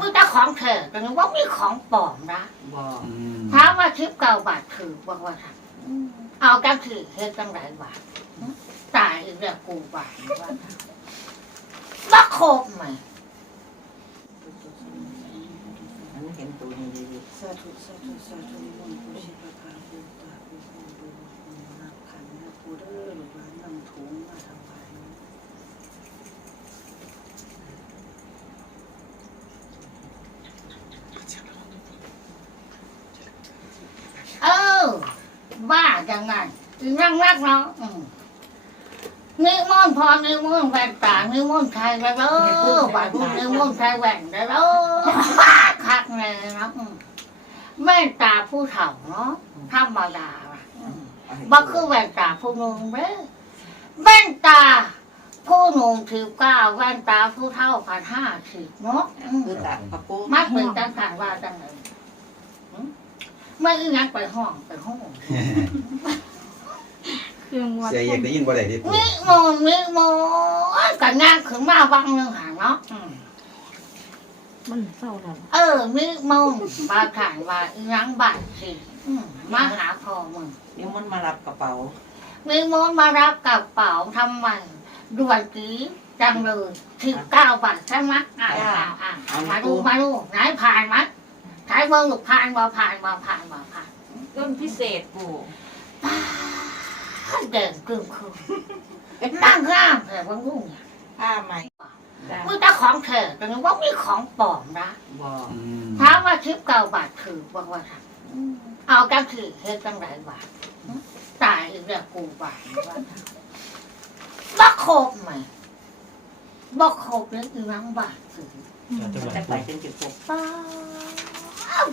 มือแต่ของแท้แต่ว่ามีของปลอมนะบ่อืมถามว่าทิปเก่าบาทถือว่าว่าทำเอาจังถือเฮ็ดจังไรบาทตายอีกแล้วกูบาทว่าบ้าโคบไหมอันนี้เห็นตัวนี้ดีสาธุสาธุสาธุนิมนต์ผู้ชิพพาภูตาภูภูดูภูนับขันนะผู้เด้อลูกหลานนำถุงมาถวาย เออ บ้าจังไงนั่งรักเนาะอืมนิมนต์พอนิมนต์แว่นตานิมนต์ไทยแล้วเด้อบาทพูดนิมนต์ไทยแว่นแล้วเด้อคักเลยเนาะอืมแว่นตาผู้เฒ่าเนาะธรรมดาว่ะอืมๆบ่คือแว่นตาผู้หนุ่มเด้อแว่นตาผู้หนุ่มถือเก้าแว่นตาผู้เฒ่าพันห้าสิบเนาะอืมคือตาปะปูมักเป็นจังการว่าจังไหนหึ ไม่อีหยังไปห้องไปห้องเครื่องวัดเสียอยากได้ยินบ่ได้ที่ปู่นิมนต์นิมนต์กันงานขึ้นมาวังหนึ่งหาเนาะอืมมันเศร้าแล้วเออนิมนต์บาขานว่าอีหยังบาดสิอืมมาหาพ่อมึงนี่มันมารับกระเป๋านิมนต์มารับกระเป๋าทำไมด่วนจีจังเลยสิบเก้าบาทใช่ไหมอ่าอ่าอ่ามาดูมาดูไหนผ่านไหม ใช้เบิ้งลูกผ่านบ่ผ่านบ่ผ่านบ่ผ่านต้นพิเศษปู่ป้าดเด่นกึ่งคือตั้งร่างแต่ว่างูเนี่ยผ้าใหม่จ้ามือแต่ของแท้แต่ว่ามีของปลอมนะบ่อืมถามว่าทิปเก่าบาทถือว่าว่าทำเอาจังถือเฮ็ดจังไรบาทตายอีกแล้วกูบาทว่าทำบ่ครบไหมบ่ครบเลยอีนังบาทถือจะไปจนจุดพบป้า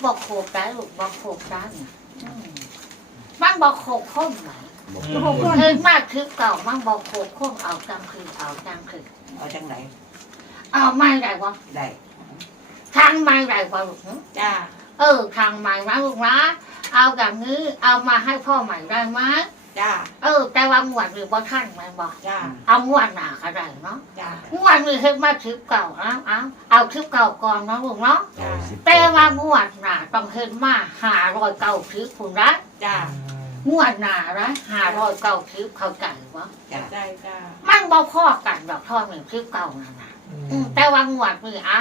บ่ครบได้ลูกบ่ครบได้เนี่ยอืมมันบ่ครบคนไหมบอกโอ้โหเฮ็ดมากคือเก่ามันบอกโคกโคกเอาจังคือเอาจังคือเอาจังไหนเอาไม่ได้วะได้ทางไม่ได้วะลูกหึจ้า เออทางใหม่นะลูกนะเอาแบบนี้เอามาให้พ่อใหม่ได้ไหม จ้าเออ แต่ว่างวดหรือว่าท่านไม่บอกจ้าเอางวดหนาก็ได้เนาะจ้างวดนี้เฮ็ดมาทิปเก่าเอาเอาเอาทิปเก่าก่อนเนาะลูกเนาะจ้าแต่ว่างวดหนาต้องเฮ็ดมาหารอยเก่าทิปคุณนะจ้างวดหนานะหารอยเก่าทิปเข้าใจวะจ้าได้จ้ามันบ่พอกันดอกทอดหนึ่งทิปเก่านั่นนะอืมแต่ว่างวดนี่อะ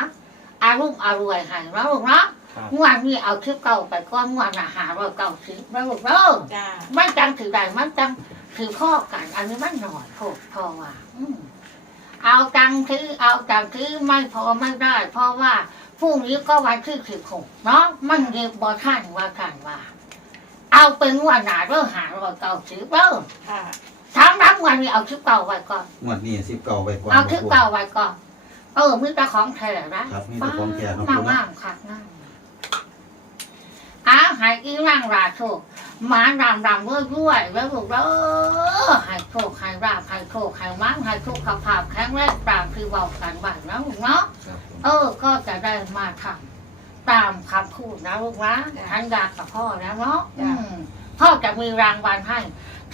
อารุ่มอารวยให้แล้วลูกเนาะ งวดนี่เอาทิพเก่าไปก้อนงวดอาหารว่าเก่าทิพแล้วลูกเนาะจ้ามันจังถือใดมันจังถือข้อกัน อันนี้มันหน่อยโคตรพอว่าอืมเอาจังที่เอาจังที่ไม่พอไม่ได้ เพราะว่าพรุ่งนี้ก็วันที่สิบหกเนาะมันเรียบบอท่านว่าท่านว่า เอาเป็นงวันหนาเรื่องหาว่าเก่าทิพเด้อค่ะถามรับวันนี้เอาทิพเก่าไว้ก่อน งวดนี้สิบเก่าไว้ก่อนเอาบ่ทิพปู่เก่าไว้ก่อนเออมีแต่ของแท้นะครับมีแต่ของแท้เนาะมาปู่เนาะง่ามคักง่าม อ้าวใหายอีร่างราโชคหมารำรำเรื่อยด้วยแล้วลูกเด้อใหายโชคใหายราบใหายโชคใหายมั่งใหายโชคขับภาพแข็งแรงตามที่บอกกันบ้างนะลูกเนาะครับผมเออ ก็จะได้มาทำตามคำพูดนะลูกนะทันยากับพ่อแล้วเนาะอืมพ่อจะมีรางวัลให้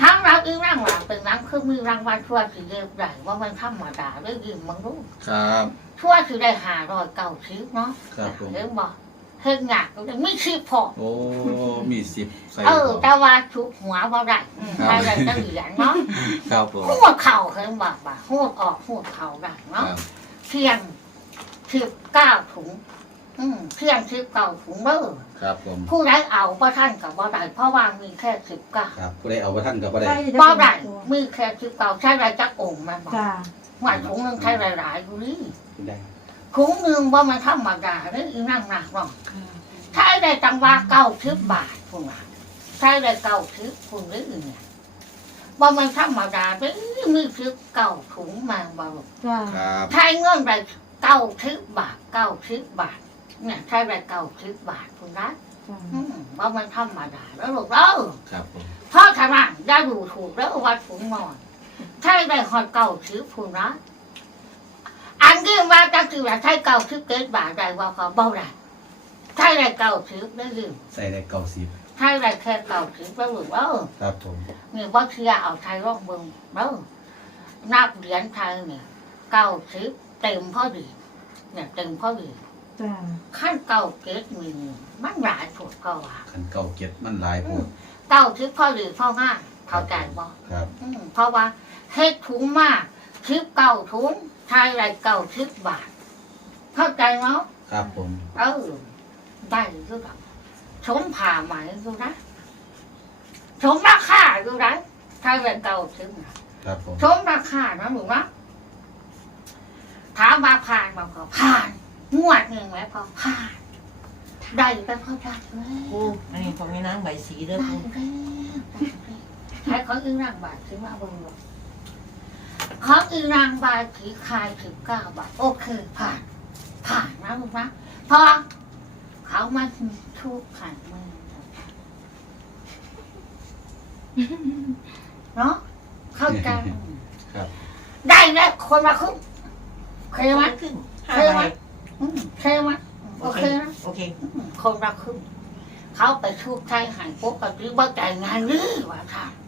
ทั้งเราอีร่างหลังเป็นน้ำคือมีรางวัลทั่วสีเรียบใหญ่ว่ามันธรรมดาได้ยินมั้งลูกครับทั่วคือได้หารอยเก่าชิปเนาะครับผมเห็นบอก เฮ็ดหนักไม่ชิปพอโอ้ มีสิบใส่เออบ่แต่ว่าชุบหัวบ่ได้อืมครับใครได้จะเหรียญเนาะครับผมหัวเข่าเห็นบอกว่าหัวออกหัวเข่าได้คเนาะรับเพียงสิบเก้าถุงอืมเพียงสิบเก้าถุงเด้อครับผมผู้ใดเอาบ่ท่านกับบ่ได้เพราะว่ามีแค่สิบเก้าครับผู้ใดเอาว่าท่านก็บ่ได้บ่ได้มีแค่สิบเก้าใช้ไรจักองค์มันบอกจ้าหวานถุงหนึงใช้หลายๆอยู่นี่ได้ ถุงหนึ่งว่ามันธรรมดาเด้ออีนั่งหนักเนาะใช้ได้ตังว่าเก้าทิบบาทคุณว่าใช้ได้เก้าทิบคุณหรือเนี่ยว่ามันธรรมดาไปมีทิบเก้าถุงมาบ่ลูกจ้าครับใช้เงินได้เก้าทิบบาทเก้าทิบบาทเนี่ยใช้ได้เก้าทิบบาทคุณนะจ้าอืมว่ามันธรรมดาแล้วลูกเอ้าครับผมเพราะฉะนั้นได้ดูถูกแล้ววัดถุงนอนใช้ได้หอดเก้าทิบคุณนะ อันที่ว่าจังคือว่าใช้เก้าทิบเกิดบาทได้ว่าเขาเบาได้ใช้ได้เก้าทิบได้ยินใส่ได้เก้าสิบใช่ไรแค่เก่าถึงก็หรือว่าครับผมเนี่ยว่าเชียเอาไทยร่องเบิงเบ้อนับเหรียญไทยเนี่ยเก้าสิบเต็มพอดีเนี่ยเต็มพอดีจ้าขั้นเก่าเก็ดมีมันหลายถูกก็ว่าคันเก่าเก็ดมันหลายโพดเก่าทิพพ่อหรือพ่อง่ายเข้าใจบ่ครับ อืมเพราะว่าเฮ็ดถุงมากทิพเก่าถุง ทายไรเก่าทิพบาท เข้าใจเนาะครับผม เออได้คือแบบชมผ่าไหมดูนะชมราคาดูนะทายไรเก่าทิพนะครับผมชมราคานะหนูนะถามมาผ่านมาก็ผ่านงวดหนึ่งไหมพอผ่าน ได้ไปพอได้เลยกูอันนี้ผมมีนางใบสีเด้อได้กูแล้วใช้ของอีนางบาทถึงมาเบงเลย ของอีนางบาทถือคายถึงเก้าบาทโอเคผ่าน ผ่านนะลูกนะพอเขามาทุกขันมือเนาะเข้าใจครับ ได้แล้วคนละครึ่งเคยไหมขึ้นเคห้ายไหใบมอืมเคยไหมโอเคนะโอเคอืมคนละครึ่งเขาไปทุกข์ใจหันปุ๊บก็ถือว่าใจงานนี้ว่าค่ะดั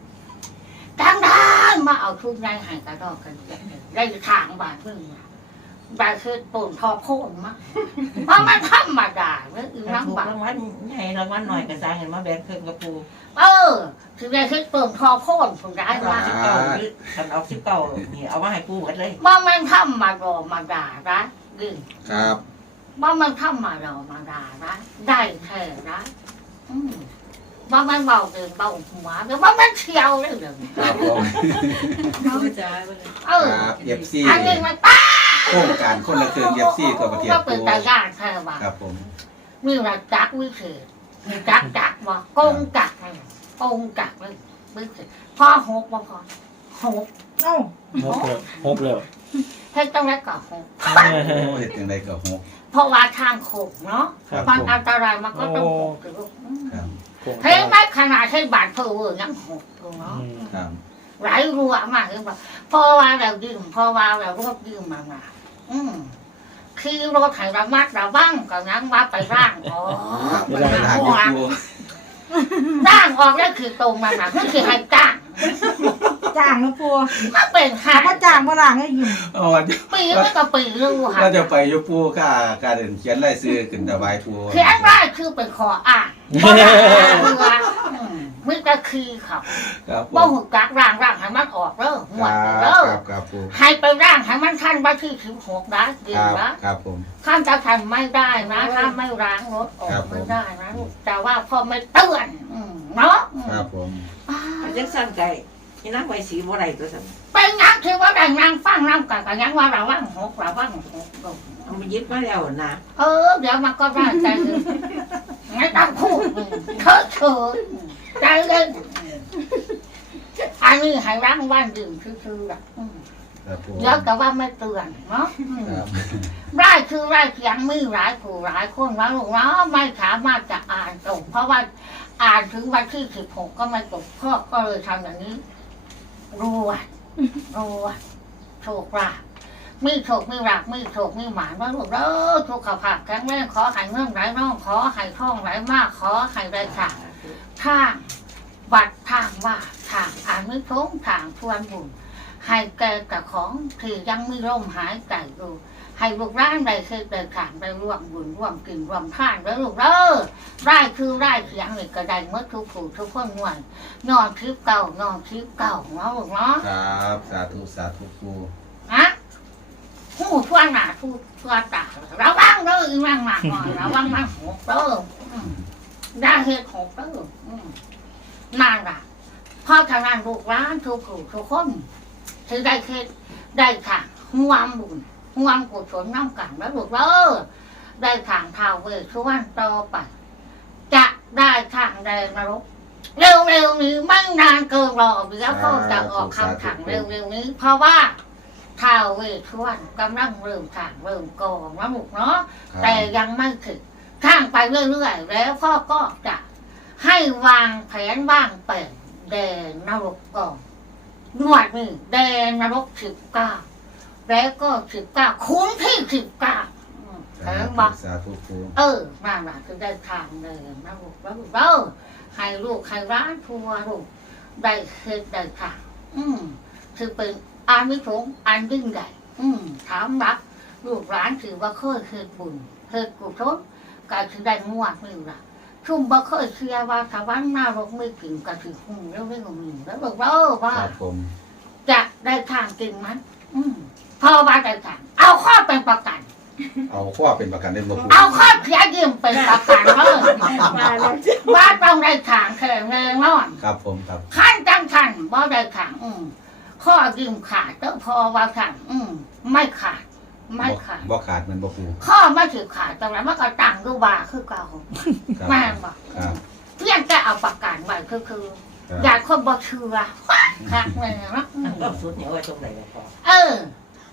งด้านมาเอาทุกข์ใจหันกระดอกกันเจ็บเลยได้ทางบาทพึ่งมาได้คือตุ่นทอโค่นมาเพราะมันธรรมดาเรื่องอื่นถ้าลำถูกบากรางวัลใหญ่รางวัลหน่อยกระจายเห็นมาแบ่งครึ่งกับกูเออถึงได้คือตุ่นทอโค่นผลได้เอามาสิบเก้าหรือคันเอาสิบเก้านี่เอามาให้กูหมดเลยว่ามันธรรมดามาดานะดึงครับว่ามันธรรมดามาดานะได้แค่นะอืม ว่ามันเบาเกินเบาหัวแต่ว่ามันเชียวเลยเดี๋ยวนี้ครับผมกระจายไปเลยเออครับเอฟซีอันนี้มันป้าโครงการคนละเครื่องเอฟซีตัวประเทศก็เป็นปูตาย่านใช่ป่ะครับผมมีระจักวิเศษมีจักจักว่ากงจักเลยกงจักเลยวิเศษพอหกบ่พอหกเอ้าฮบเลยฮบเลยให้ต้องได้กับหกโอ้เห็ดยังไงก็หกเพราะว่าทางโขกเนาะครับความผมอันตรายมันก็ต้องหกอยู่ลูกอืมครับ เฮ้ยไม่ขนาดใช้บาทเพอเวอร์ยังหกอยู่เนาะครับหลายรัวมากเลยว่าพอว่าเราดื่มพอว่าเรารวบดื่มมามาอืมขี่รถไถระมัดระวังก็ยังว่าไปร่างอ๋อครับไปเวลาร่างอยู่ออกปูร่างออกแล้วคือตรงมาหนักนั่นคือให้จ้างจ้างนะปัวมาเป็นหาถ้าจ้างมาล่างให้ยิ้มเอาวันปีไม่ก็ปีรู้ค่ะเราจะไปอยุปูค่าการเดินเขียนรายชื่อขึ้นถวายปูคืออันแรกคือเป็นขออ่าน คือว่าอืมไม่ก็คือเขาครับผบ่มหุกกักร่างร่างให้มันออกเด้อหมคดรับเด้อครับครับปูให้ไปร่างให้มันทันว่าที่สิบหกนะดีครับนะ ครับผม ข้ามจะทันไม่ได้นะถ้าไม่ล้างรถออครักบผม ไม่ได้นะลูกแต่ว่าพอไม่เตือนอืมเนาะอืมครับผมอ่ามันยังสั้นไก่มีนางใบสีบ่ไรตัวสั่นเป็นนักที่ว่าได้นางฟังน้ำกันกันยังว่าเราว่างหกเราว่างหกลงเอามายึดมาแล้วนะเออเดี๋ยวมันก็ได้ใจเลย ไม่ต้องพูดเธอเฉยใจเลยอันนี้ให้ร่างว่านดื่มคือๆอะอืมครับผมเดี๋ยวแต่ว่าไม่เตือนเนาะอืมครับไร่คือไร่เพียงมีหลายผู้หลายคนแล้วลูกเนาะไม่สามารถจะอ่านจบเพราะว่าอ่านถึงวันที่สิบหกก็ไม่จบพ่อก็เลยทำอย่างนี้รวยรวยโชคลาภ มีโชคมีรักมีโชคมีหมายว่าลูกเด้อสุขภาพแข็งแรงขอให้เงินไหลน้องขอให้ท่องไหลมากขอให้ได้ค่ะทางวัดทางว่าทางอามิสงทางทวนบุญให้แก่กับของที่ยังไมีลมหายใจอยู่ให้ลูกร้านได้เคยได้ขานได้ร่วมบุญร่วมกินร่วมทานแล้วลูกเด้อได้คือได้เสียงนี่ก็ได้เมื่อทุกผู้ทุกคนหน่วยนอนทิพย์เก่านอนทิพย์เก่าเนาะลูกเนาะครับสาธุสาธุปู หูทั่วหน้าทั่วทั่วตาระวังเด้ออีนั่งหนักหน่อยระวังมันหกเด้ออืมได้เฮ็ดหกเด้ออืมนั่นล่ะพราะทางนั้นลูกร้านทุกผู้ทุกคนถือได้เคสได้ค่ะห่วมบุญห่วงกุศลน้ำกันแล้วลูกเออได้ทางเท้าเวสสุวรรณต่อไป จะได้ทางแดนนรกเร็วๆนี้ไม่นานเกินรอแล้วก็จะออกคำถังเร็วๆนี้ เพราะว่า ท้าวเวสสุวรรณกำลังเริ่มทางเริ่มกองแล้วลูกเนาะครับ แต่ยังไม่ถึงทางไปเรื่อยๆแล้วพ่อก็จะให้วางแผนวางแผนแดนนรกก่อนนวดนี่แดนนรกสิบเก้าแล้วก็สิบเก้าคุ้มที่สิบเก้าเห็นบอกสาธุปูเออนั่นแหละคือได้ทางเลยนะลูกแล้วลูกเออให้ลูกให้ร้านทัวร์ลูกได้เคยได้ทางอืมคือเป็น อานิสงส์อันยิ่งใหญ่อืมถามรักลูกร้านถือว่าเคยเคยบุญเฮ็ดกุศลก็สิได้งวดนี่ล่ะชุ่มบ่เคยเชื่อว่าถ้าวันหน้ารกไม่กินก็สิหุ่งเร็วๆมีแล้วบอกว่าเออว่าครับผมจะได้ทางจริงไหมอืมพอว่าได้ทางเอาข้อเป็นประกัน เอาข้อเป็นประกันได้บ่ปูเอาข้อเสียยืมเป็นประกันเลยมาแล้วว่าต้องได้ทางแข็งแรงนอนครับผมครับขั้นจังทันบ่ได้ทางอืม ข้อยืมขาดเจ้าพอว่าทางอืมไม่ขาด ไม่ขาดบ่ขาดแมันบ่ปูข้อไม่ถือขาดตรงนั้นมันก็ตั้งรูบาคือเก่าครับแม่นบอกครับเพียงแต่เอาประกันไว้คือคือครับอยากคนบ่เชื่อครับเลยนะอืมันมก็สูตรนี่เอาไว้ตรงไหนบ่พอเออ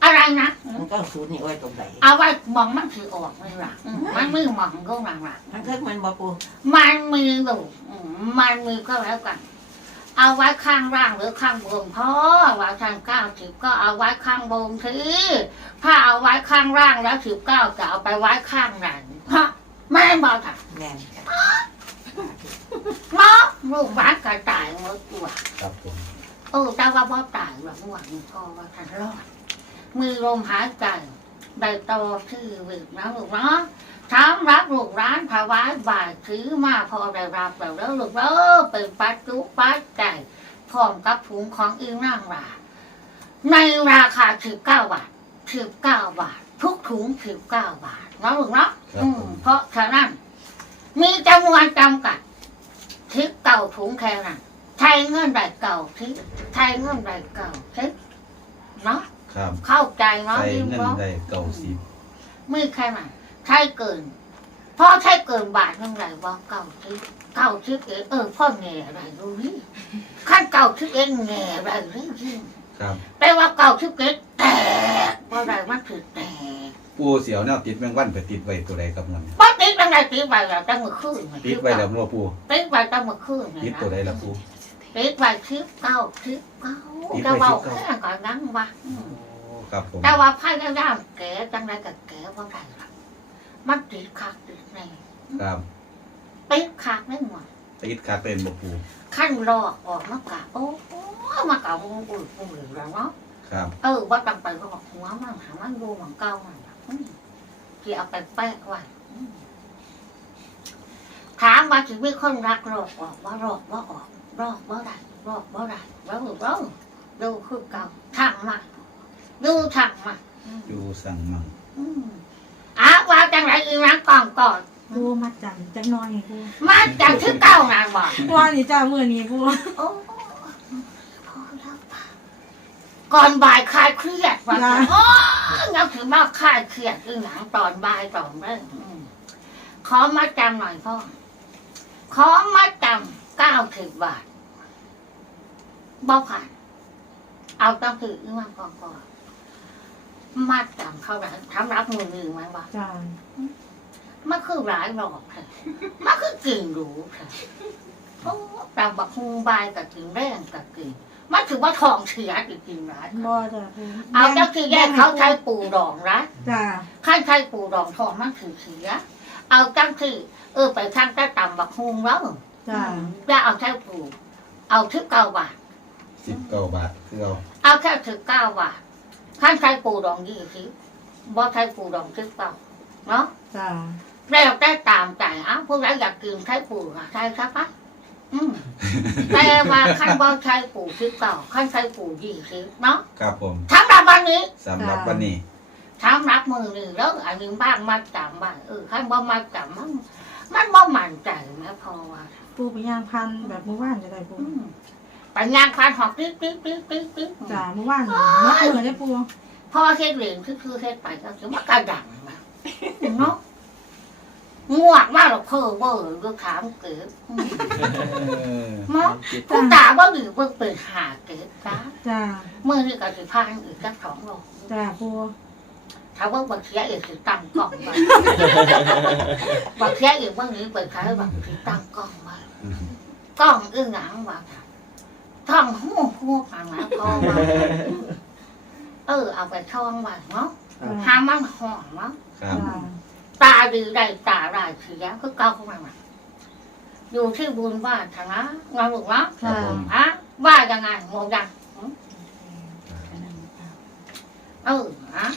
อะไรนะมันก็สูตรนี่เอาไว้ตรงไหนเอาไว้มองมันถือออกไม่หลักอืมมันไม่มองก็หลังหลักมันเคิกมันบ่ปูมันมีอยู่อืมมันมีก็แล้วกัน เอาไว้ข้างล่างหรือข้างบนพ่อว่าทางเก้าสิบก็เอาไว้ข้างบนทีถ้าเอาไว้ข้างล่างแล้วสิบเก้าจะเอาไปไว้ข้างไหนฮะแม่บอกค่ะแม่นเนาะลูกบ้านกระต่ายหมดตัวครับผมเออแต่ว่าพ่อตายแบบเมื่อวานนี้พ่อว่าทันรอดมีลมหายใจได้ต่อชื่อวิตนะลูกเนาะ ถามรับลูกร้านถวายบ่ายถือมาพอได้รับแล้วแล้วลูกเออเป็นปัจจุปัจจัยพร้อมกับถุงของอีนั่งราในราคาสิบเก้าบาทสิบเก้าบาท ทุกถุงสิบเก้าบาทเนาะลูกเนาะครับอืผมมเพราะฉะนั้น มีจำนวนจำกัดทิปเก่าถุงแค่นั้นใช้เงินใดเก่าทิปใช้เงินใดเก่าทิปเนาะครับเข้าใจเนาะใส่ยิ้มเงินเนาะได้เก้าสิบไม่แค่นั้น ใช้เกินพ่อใช้เกินบาทเท่าไหร่ว่าเก่าทิปเก่าทิปเองเออพ่อแง่อะไรดูนี่ขั้นเก่าทิปเองแง่อะไรดูนี่ครับแต่ว่าเก่าทิปเองแตกว่าอะไรมันถือแตกปูเสียวแนวติดแมงวันไปติดไว้ตัวใดครับมันป้าติดตั้งแต่ติดไว้แล้วตั้งมือขึ้นติดไว้แล้วบ่ปูติดไว้ตั้งมือขึ้นติดตัวใดล่ะปูติดไว้ทิปเก่าทิปเก่าติดไว้จะเบาทิปเก่าแค่ก่อนนั้นว่าอืมโอ้ครับผมแต่ว่าไพ่ย่ามแก่จังไรกับแก่ว่าไรล่ะ มันติดขาดติดแน่ครับติดขาดไม่หมดติดขาดเป็นบ่ปูขั้นรอออกมากะโอ้โหมากะมึงอุ่นมึงหรือแล้วเนาะครับ เออว่าตั้งไปก็บอกหัวมันหามันดูมันเก่ามันล่ะอืมที่เอาไปแปะไว้อืมถามว่าชีวิตคนรักรอกออกว่ารอกว่าออกรอกว่าไรรอกว่าไรแล้วหรือเปล่าดูคือเก่าช่างมาดูช่างมาอยู่สั่งมั่ง อืมอาว่าจังไรอีนังก่อนก่อนปูมาจังจังน้อยนี่ปูมาจังชื่อเก้านางบอกปูนี่จ้ามือนี้ปูโอ้พอแล้วป่ะก่อนบ่ายคลายเครียดว่าโอ้ยังถือมาคลายเครียดอีหนังตอนบ่ายตอนเรื่องอืมขอมาจำหน่อยพ่อขอมาจำเก้าสิบบาทบ่ผ่านเอาตั้งคืออีมันก่อนก่อน มาจำเขาไหนทำรับมือหนึ่งไหมวะจ้ามันคือหลายหลอกค่ะมันคือกิ่งหรูค่ะโอ้แต่บักฮุงบายกับกิ่งแรงกับกิ่งมันถือว่าทองเสียจริงๆหลายบ่จ้าปูเอาเจ้าที่แยกเขาใช้ปูดองนะจ้าข้าใช้ปูดองทองมันถือเสีย เอาเจ้าที่เออไปข้างใต้ต่ำบักฮุงแล้วจ้าจะเอาใช้ปู เอาทิพเก้าบาทสิบเก้าบาทคือเอาเอาแค่ถึงเก้าบาท ข้าใช้ปูดองยี่สิบบ่ใช้ปูดองทิพเก้าเนาะจ้าแล้วได้ตามใจอะพวกเราอยากกินไข่ปูอะใช่ครับปะอืมแต่ว่าขั้นบ่ใช้ปูทิพเก่าขั้นใช้ปูยี่สิบเนาะครับผมสำหรับวันนี้สำหรับวันนี้สำหรับมือหนึ่งแล้วอันหนึงบ้างมาจำบ้างเออขั้นบ่มาจำมันมันบ่มั่นใจแม่พอว่าปูไปย่างพันแบบเมื่อวานจะได้ปู อืมปัญญาควานหอกติ๊กติ๊กติ๊กติ๊กติ๊กจ้าเมื่อวานนี่มัดมือได้ปูพอเฮ็ดเหรียญคือคือเฮ็ดไปก็คือมันกระดังนะเนาะงวกมากหรอกเพ้อเบ้อก็ถามเกิดอืมเออเนาะกูตาว่าหรือว่าเปิดหาเกิดจ้าจ้าเมื่อนี่ก็สิพานอีกจักสองโลจ้าปูถ้าว่าบักเสียอีกสิตั้งกล้องไว้บักเสียอีกเมื่อนี้เปิดขายบักสิตั้งกล้องไว้กล้องอึ้งหนังว่าค่ะ ท่องหูหูฟังแล้วก็ว่าเออ เอาไปท่องไว้เนาะหามันห่องเนาะครับจ้าตาดีได้ตาได้เสียคือเก้าเข้ามาใหม่อยู่ที่บุญบ้านทางนะงานหลวงเนาะครับผมฮะว่ายังไงงงยังเออฮะ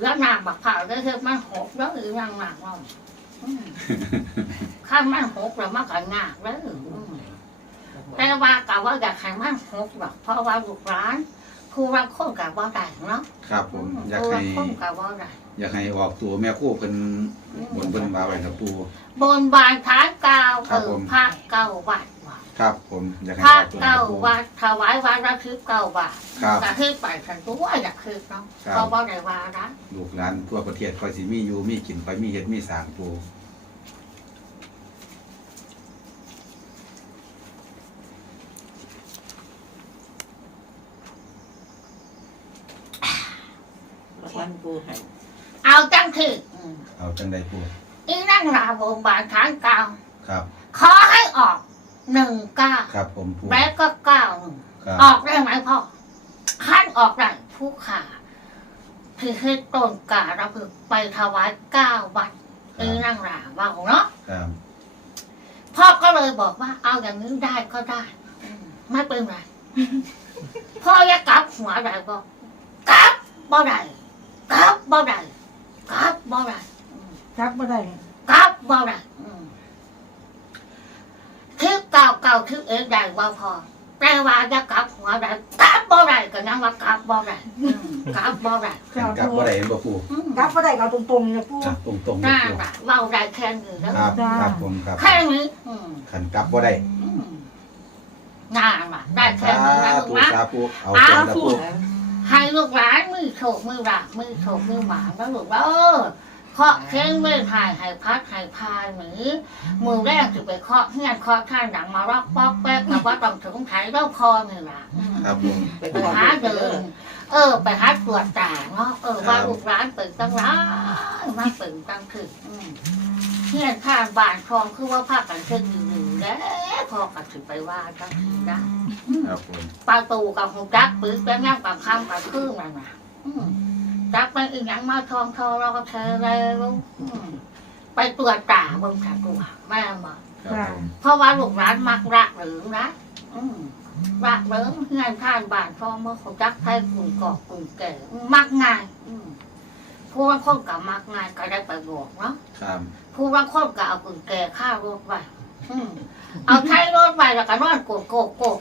แล้วนางบักเผาได้เธอมันหกแล้วหรือยังหนักเนาะอืมข้างมันหกแล้วมันก็หนักแล้วอืมแต่ว่า กะว่าอยากให้มันหกหรอกเพราะว่าลูกร้านผู้รักคนกับว่าได้เนาะครับผมอยากผู้ให้รักคนกับว่าได้ อยากให้ออกตัวแม่คู่เพิ่นบนเพิ่นว่าไว้ครับปู บนบานท้ายเก้าครัเอบอผมพระเก้าวัดว่ะครับผมอยากให้พระออกตัวแม่เก้าคู่ วัดถวายวัดละทิพย์เก้าบาทครับแต่ที่ไปฉันตัวอยากคือเนาะครับ เพราะว่าได้ว่านะลูกหลานทั่วประเทศคอยสิมีอยู่มีกินคอยมีเฮ็ดมีสร้างปู แล้ววันปูให้เอาจังคืออืมเอาจังไดปูอีนั่งราบนบานท้ายเก้าครับ ขอให้ออกหนึ่งเก้าครับผมปูแล้วก็เก้าหนึ่งครับออกได้ไหมพ่อขั้นออกได้ผู้ขาที่ให้ต้นกาเราคือไปถวายเก้าวัดอีนั่งราว่าของเนาะครับพ่อก็เลยบอกว่า เอาอย่างนี้ได้ก็ได้อืมไม่เป็นไรพ่อจะกลับหัวได้ก็กลับบ่ได้ กลับบ่ได้กลับบ่ได้อืมจับบ่ได้กลับบ่ได้อืมคือเก่าเก่าคือเอ็ดได้ว่าพอแต่ว่าจะกลับหัวได้กลับบ่ได้ก็ยังว่ากลับบ่ได้อืมกลับบ่ได้ขันกลับบ่ได้เห็นบ่ปูอืมจับบ่ได้ก็เอาตรงๆเลยปูอะตรงๆน่าปูละเว้าได้แค่นี้แล้วครับครับผมครับแค่นี้อืมขันกลับบ่ได้อืมน่าละได้แค่สานี้นะลูกธุนะ สาธุเอาเต็มแล้วปู ให้ลูกหลานมือโฉกมือรักมือโฉกมือหมาแล้วลูกว่าเออเคาะเค้งไม่ถ่ายให้พัดให้พายหมือมือแรกจะไปเคาะเฮียนเคาะท่านหลังมาร็อกป๊อกแป๊กแต่ว่าต้องถึงไถเล่าคอนี่ล่ะอืมครับผมไปไปขอหาเดิเดินนเออ ไปหาตรวจตาเนาะเออว่าลูกหลานเปิดตั้งร้านมาเปิดตั้งถึงอืมเฮียนข้างบ้านคลองคือว่าภาคกันเชิงอยู่ แล้วพอกันถึงไปว่าจังทีนะ ครับผมประตูกับหูจักปืนแป้งย่างกับคำกับครึ่งนั่นน่ะอืมจักไปอีกอย่างมาทองทองเราก็เธอแล้วอืมไปตรวจตาเบิ่งขาตัวแม่บอกครับผมเพราะว่าลูกร้านมักรักหรือนะอืมรักเหรือเงินท่านบ้านทองเมื่อเขาจักไทยกลุ่มกอกกลุ่มแก่มักง่ายอืมผู้ว่าคนกับมักง่ายก็ได้ไปบอกเนาะครับผู้ว่าคนกับเอากลุ่มแก่ค่ารถไว้ อืมเอาใช้รถไว้แล้วก็นอนโกกโกกโกก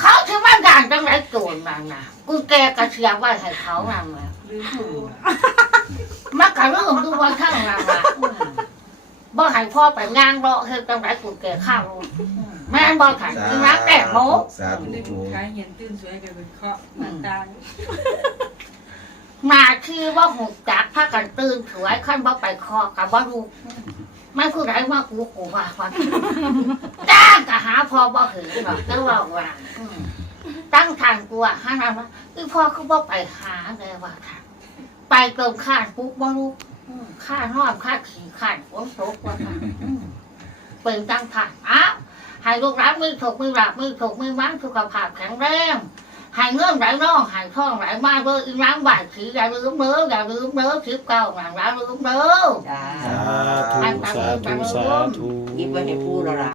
เขาถือว่าด่านจังไรโจรมันนะกูแกกระเทียมไว้ให้เขานั่นแหละลืมปูมันก็เริ่มดูว่าข้างนั่นแหละอืมบ่ให้พ่อไปงานรอเฮ็ดจังไรกูแกข้าวรู้อืมแม่นบ่ขันคือนักแต่โมสาธุได้ปูขายเห็นตื่นสวยกันเป็นเคาะหน้าตางมาที่ว่าหูจักพากันตื่นสวยขั้นบ่ไปคอกับบ่รู้ ไม่พูดไรว่ากูกูว่าว่าจ้างก็หาพอบ่เหือหรอกก็ว่าว่าอืมตั้งทางกูอะห้านั้นว่าคือพ่อเขาบ่ไปหาเลยว่าค่ะไปเกิมข้านปุ๊บบ่รู้อืมข้านอมข้าขี่ข้านฝนตกว่าค่ะอืมเป็นตั้งทางอ้าวให้ลูกหลานมือถกมือหลับมือถกมือมั้งสุขภาพแข็งแรง ให้เงื่อนไหลน้องให้ท่องไหลมาเบอร์อีน้ำบาดสีอย่าลืมเด้ออย่าลืมเด้อคลิปเก่าหลังอย่าลืมเด้อจ้าสาธุสาธุสาธุหยิบไว้ให้ปูแล้วล่ะ